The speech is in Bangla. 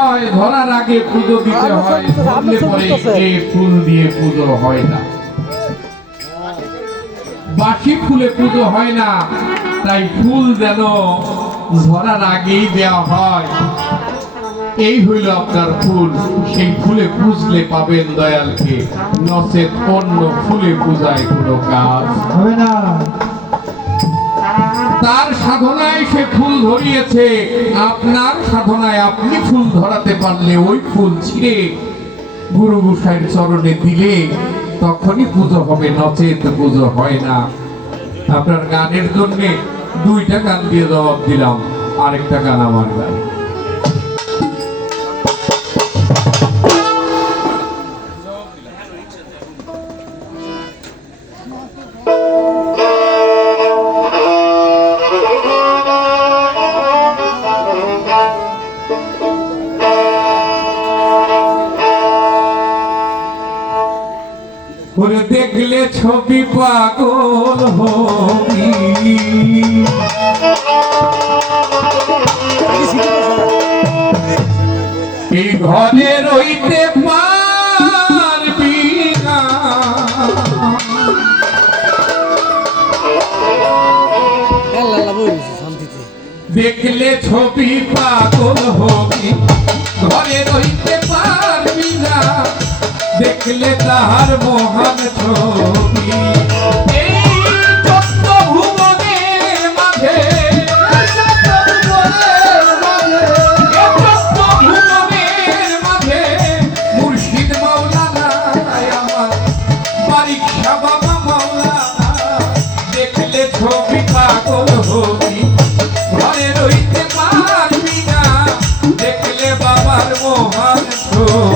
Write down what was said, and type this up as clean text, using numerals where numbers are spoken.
হয় ধরার আগে পুজো দিতে হয়, ধরলে পরে এই ফুল দিয়ে পুজো হয় না, বাসি ফুলে পুজো হয় না। তাই ফুল যেন ধরার আগেই দেওয়া হয়। এই হইল আপনার ফুল, সেই ফুলে পুজলে পাবেন দয়ালকে, নচেত অন্য ফুলে পূজায় কোনো কাজ হবে না। তার সাধনায় সে ফুল ধরিয়েছে, আপনার সাধনায় আপনি ফুল ধরাতে পারলে ওই ফুল ছিঁড়ে গুরু গোসাইয়ের চরণে দিলে তখনই পুজো হবে, নচেত পুজো হয় না। আপনার গানের জন্য 2টা গান দিয়ে জবাব দিলাম, আরেকটা গান আমার গান। ওরে দেখলে ছবি পাগল হবি, এই ঘরে রইতে পারবি না, দেখলে ছবি পাগল হবি, ঘরে রইতে পারবি না, দেখলে তাহার মহান ছবি। এই যত ভুবনের মাঝে, যত ভুবনের মাঝে মুর্শিদ মাওলানা আমার বারিক শাহ বাবা মাওলানা, দেখলে ছবি পাগল হবি, ঘরে রইতে পারবি না, দেখলে বাবার মহান ছবি।